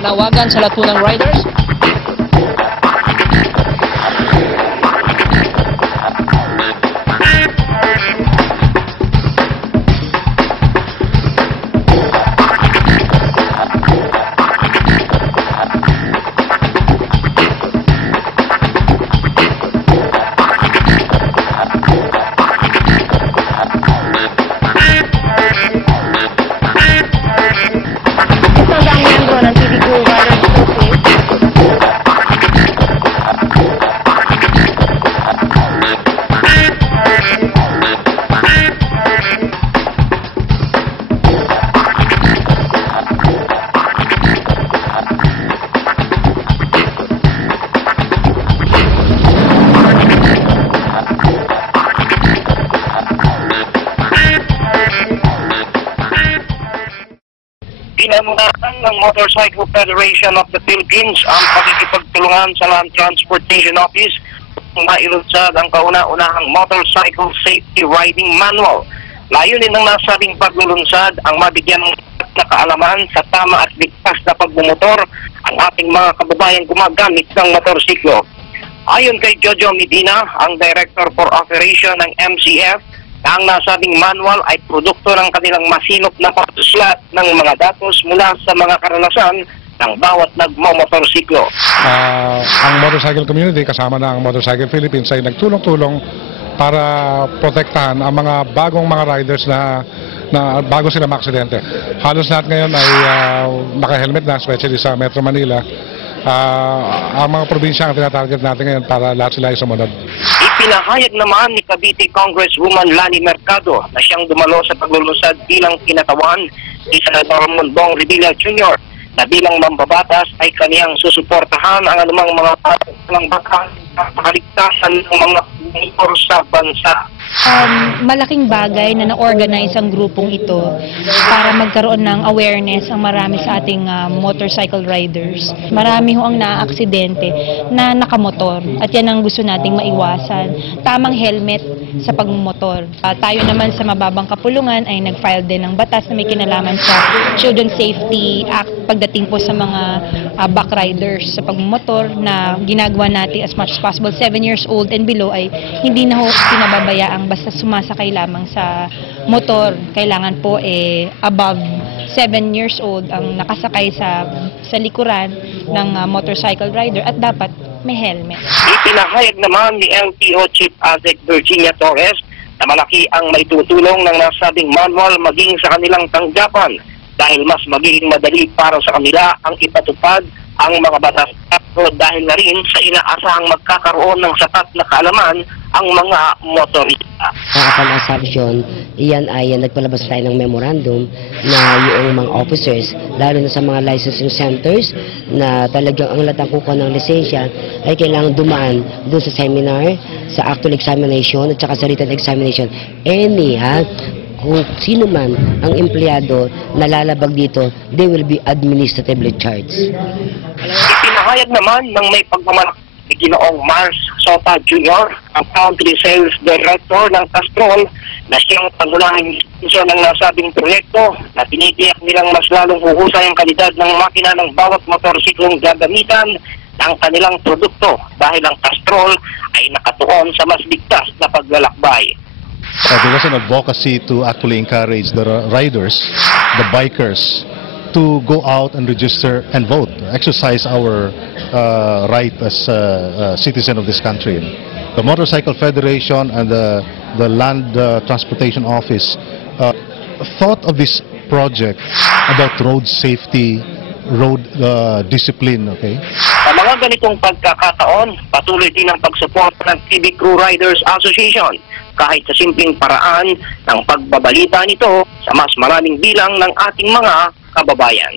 panawagan sa lahat po ng riders. Pinamunahan ng Motorcycle Federation of the Philippines ang pakikipagtulungan sa Land Transportation Office kung mailunsad ang kauna-unahang Motorcycle Safety Riding Manual. Layunin ng nasabing paglulunsad ang mabigyan ng na kaalaman sa tama at ligtas na pagbumotor ang ating mga kababayang gumagamit ng motorsiklo. Ayon kay Jojo Medina, ang Director for Operation ng MCF, na ang nasabing manual ay produkto ng kanilang masinop na pagsuslat ng mga datos mula sa mga karanasan ng bawat nagmamotorsiklo. Ang motorcycle community kasama na ang Motorcycle Philippines ay nagtulong-tulong para protektahan ang mga bagong mga riders na bago sila maaksidente. Halos lahat ngayon ay naka-helmet na, especially sa Metro Manila. Ang mga probinsya ang tinatarget natin ngayon para lahat sila ay sumunod. Ipinahayag naman ni Cavite Congresswoman Lani Mercado na siyang dumalo sa paglulunsad bilang kinatawan ni Senator Mondong Revilla Jr. na bilang mambabatas ay kaniyang susuportahan ang anumang mga ng kaligtasan ng mga motor sa bansa. Malaking bagay na na-organize ang grupong ito para magkaroon ng awareness ang marami sa ating motorcycle riders. Marami ho ang naaaksidente na nakamotor at yan ang gusto nating maiwasan. Tamang helmet sa pagmumotor. Tayo naman sa mababang kapulungan ay nag-file din ng batas na may kinalaman sa Children Safety Act pagdating po sa mga backriders sa pagmumotor na ginagawa natin as much as possible. 7 years old and below ay hindi na ho pinababayaang basta sumasakay lamang sa motor. Kailangan po above 7 years old ang nakasakay sa likuran ng motorcycle rider at dapat may helmet. Ipinahayag naman ni LTO Chief Azek Virginia Torres na malaki ang maitutulong ng nasabing manual maging sa kanilang tanggapan dahil mas magiging madali para sa kanila ang ipatupad ang mga batas dahil na rin sa inaasahang magkakaroon ng sapat na kaalaman ang mga motorista. Upon assumption, iyan ay nagpalabas tayo ng memorandum na yung mga officers, lalo na sa mga licensing centers, na talagang ang latang kukuha ng lisensya ay kailangang dumaan doon sa seminar, sa actual examination at saka sa written examination. Kung sino man ang empleyado na lalabag dito, they will be administratively charged. Ipinahayag naman ng may pagmamalaki ni Ginoong Mars Sota Jr., ang Country Sales Director ng Castrol, na siyang pangunahing sponsor ng nasabing proyekto na tinitiyak nilang mas lalong huhusay ang kalidad ng makina ng bawat motorsiklong gagamitan ng kanilang produkto dahil ang Castrol ay nakatuon sa mas ligtas na paglalakbay. There was an advocacy to actually encourage the riders, the bikers, to go out and register and vote, exercise our right as a citizen of this country. The Motorcycle Federation and the Land Transportation Office thought of this project about road safety, road discipline, okay? Sa mga ganitong pagkakataon, patuloy din ang pagsuporta ng TV Crew Riders Association kahit sa simpleng paraan ng pagbabalita nito sa mas maraming bilang ng ating mga kababayan.